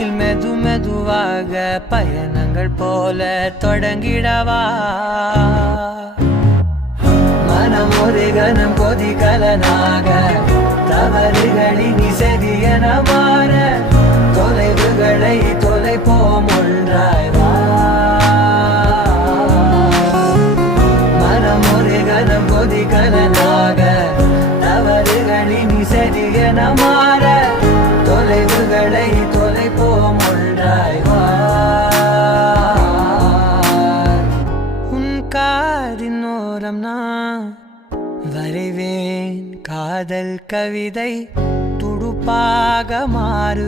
நம்மில் மெது மெதுவாக பயணங்கள் போல தொடங்கிடவா மனம் ஒரு கணம் கொதிகலனாக தவறுகளின் இசையென மாற தொலைவுகளை தொலைப்போம் ஒன்றாய் வா மனம் ஒரு கணம் கொதிகலனாக தவறுகளின் இசையென மாற தொலைவுகளை தொலைப்போம் ஒன்றாய் வா உன் காதின் ஓரம் நான் வரைவேன் காதல் கவிதை துடுப்பாக மாறு